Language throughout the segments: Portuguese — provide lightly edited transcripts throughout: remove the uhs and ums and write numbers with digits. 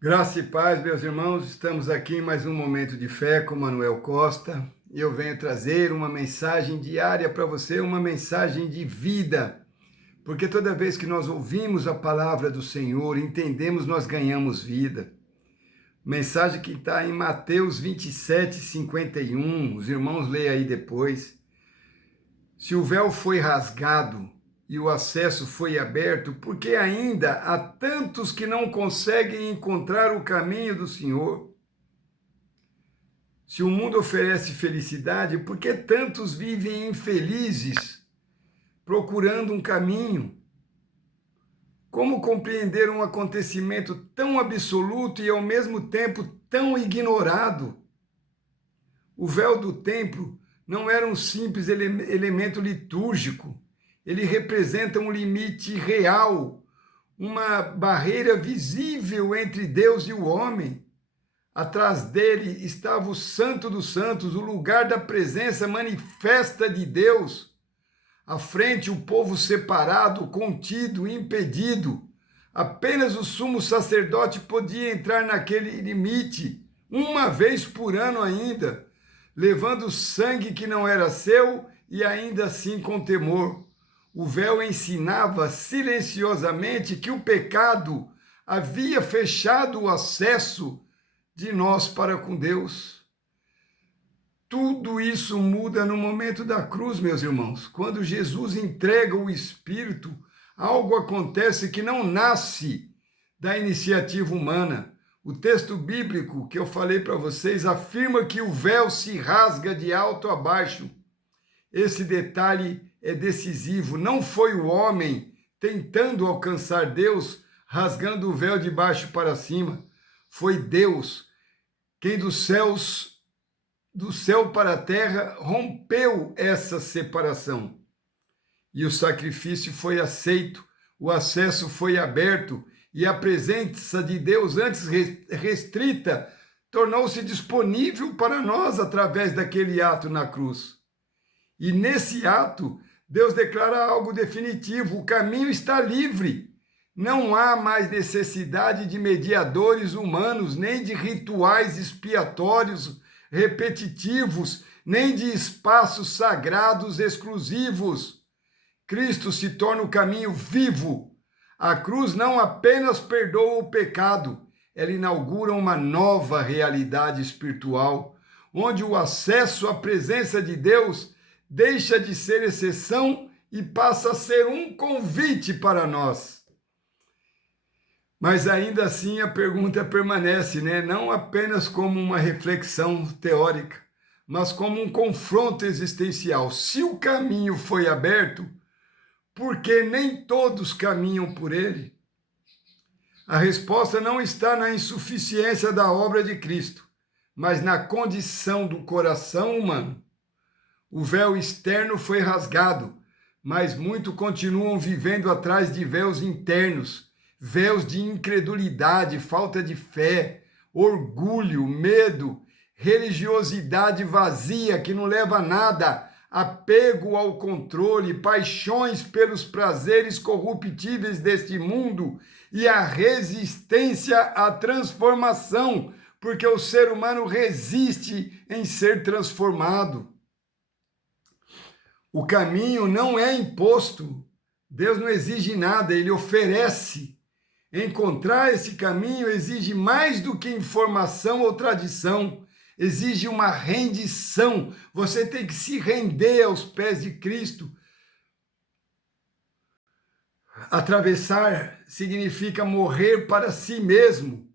Graça e paz, meus irmãos, estamos aqui em mais um Momento de Fé com Manuel Costa e eu venho trazer uma mensagem diária para você, uma mensagem de vida, porque toda vez que nós ouvimos a palavra do Senhor, entendemos, nós ganhamos vida. Mensagem que está em Mateus 27:51, os irmãos leem aí depois. Se o véu foi rasgado e o acesso foi aberto, porque ainda há tantos que não conseguem encontrar o caminho do Senhor? Se o mundo oferece felicidade, por que tantos vivem infelizes, procurando um caminho? Como compreender um acontecimento tão absoluto e ao mesmo tempo tão ignorado? O véu do templo não era um simples elemento litúrgico. Ele representa um limite real, uma barreira visível entre Deus e o homem. Atrás dele estava o Santo dos Santos, o lugar da presença manifesta de Deus. À frente, o povo separado, contido, impedido. Apenas o sumo sacerdote podia entrar naquele limite, uma vez por ano ainda, levando sangue que não era seu e ainda assim com temor. O véu ensinava silenciosamente que o pecado havia fechado o acesso de nós para com Deus. Tudo isso muda no momento da cruz, meus irmãos. Quando Jesus entrega o Espírito, algo acontece que não nasce da iniciativa humana. O texto bíblico que eu falei para vocês afirma que o véu se rasga de alto a baixo. Esse detalhe é decisivo. Não foi o homem tentando alcançar Deus, rasgando o véu de baixo para cima. Foi Deus quem do céu para a terra rompeu essa separação. E o sacrifício foi aceito, o acesso foi aberto e a presença de Deus, antes restrita, tornou-se disponível para nós através daquele ato na cruz. E nesse ato, Deus declara algo definitivo: o caminho está livre. Não há mais necessidade de mediadores humanos, nem de rituais expiatórios repetitivos, nem de espaços sagrados exclusivos. Cristo se torna o caminho vivo. A cruz não apenas perdoa o pecado, ela inaugura uma nova realidade espiritual, onde o acesso à presença de Deus deixa de ser exceção e passa a ser um convite para nós. Mas ainda assim a pergunta permanece, né? Não apenas como uma reflexão teórica, mas como um confronto existencial. Se o caminho foi aberto, por que nem todos caminham por ele? A resposta não está na insuficiência da obra de Cristo, mas na condição do coração humano. O véu externo foi rasgado, mas muitos continuam vivendo atrás de véus internos, véus de incredulidade, falta de fé, orgulho, medo, religiosidade vazia que não leva a nada, apego ao controle, paixões pelos prazeres corruptíveis deste mundo e a resistência à transformação, porque o ser humano resiste em ser transformado. O caminho não é imposto. Deus não exige nada, ele oferece. Encontrar esse caminho exige mais do que informação ou tradição, exige uma rendição. Você tem que se render aos pés de Cristo. Atravessar significa morrer para si mesmo,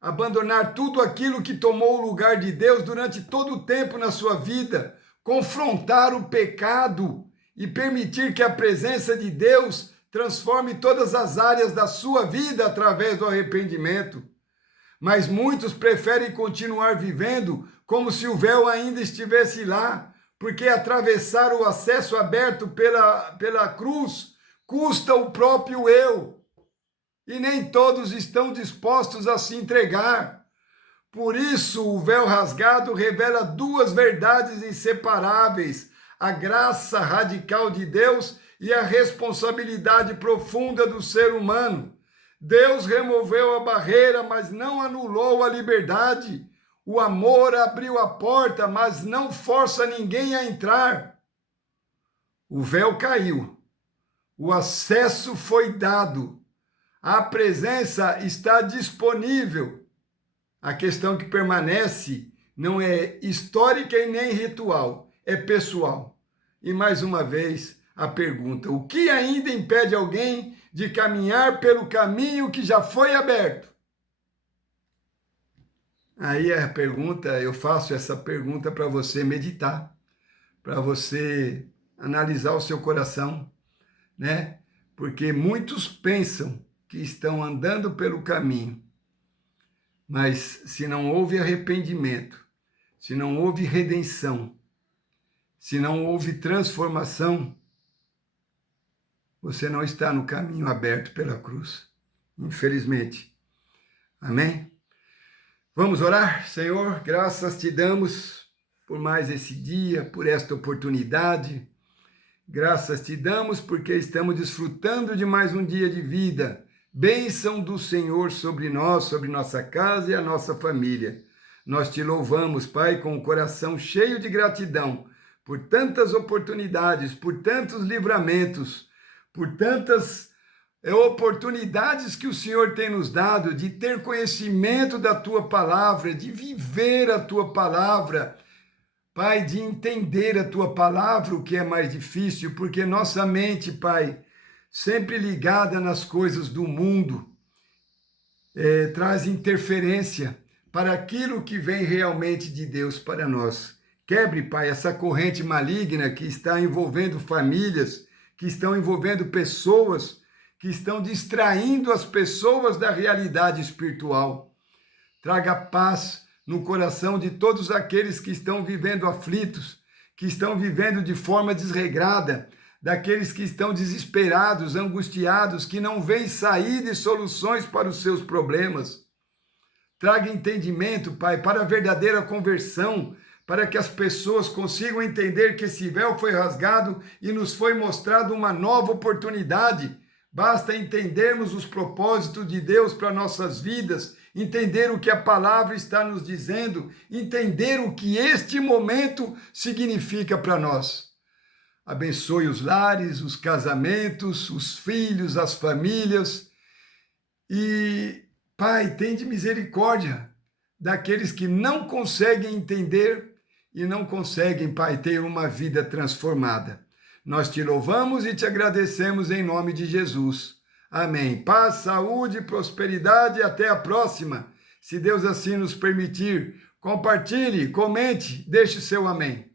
abandonar tudo aquilo que tomou o lugar de Deus durante todo o tempo na sua vida, confrontar o pecado e permitir que a presença de Deus transforme todas as áreas da sua vida através do arrependimento. Mas muitos preferem continuar vivendo como se o véu ainda estivesse lá, porque atravessar o acesso aberto pela cruz custa o próprio eu. E nem todos estão dispostos a se entregar. Por isso, o véu rasgado revela duas verdades inseparáveis: a graça radical de Deus e a responsabilidade profunda do ser humano. Deus removeu a barreira, mas não anulou a liberdade. O amor abriu a porta, mas não força ninguém a entrar. O véu caiu, o acesso foi dado, a presença está disponível. A questão que permanece não é histórica e nem ritual, é pessoal. E mais uma vez a pergunta: o que ainda impede alguém de caminhar pelo caminho que já foi aberto? Aí a pergunta, eu faço essa pergunta para você meditar, para você analisar o seu coração, né? Porque muitos pensam que estão andando pelo caminho, mas se não houve arrependimento, se não houve redenção, se não houve transformação, você não está no caminho aberto pela cruz, infelizmente. Amém? Vamos orar? Senhor, graças te damos por mais esse dia, por esta oportunidade. Graças te damos porque estamos desfrutando de mais um dia de vida. Bênção do Senhor sobre nós, sobre nossa casa e a nossa família. Nós te louvamos, Pai, com o coração cheio de gratidão por tantas oportunidades, por tantos livramentos, por tantas oportunidades que o Senhor tem nos dado de ter conhecimento da tua palavra, de viver a tua palavra, Pai, de entender a tua palavra, o que é mais difícil, porque nossa mente, Pai, sempre ligada nas coisas do mundo, traz interferência para aquilo que vem realmente de Deus para nós. Quebre, Pai, essa corrente maligna que está envolvendo famílias, que estão envolvendo pessoas, que estão distraindo as pessoas da realidade espiritual. Traga paz no coração de todos aqueles que estão vivendo aflitos, que estão vivendo de forma desregrada, daqueles que estão desesperados, angustiados, que não veem saída e soluções para os seus problemas. Traga entendimento, Pai, para a verdadeira conversão, para que as pessoas consigam entender que esse véu foi rasgado e nos foi mostrado uma nova oportunidade. Basta entendermos os propósitos de Deus para nossas vidas, entender o que a palavra está nos dizendo, entender o que este momento significa para nós. Abençoe os lares, os casamentos, os filhos, as famílias. E, Pai, tende misericórdia daqueles que não conseguem entender e não conseguem, Pai, ter uma vida transformada. Nós te louvamos e te agradecemos em nome de Jesus. Amém. Paz, saúde, prosperidade e até a próxima. Se Deus assim nos permitir, compartilhe, comente, deixe o seu amém.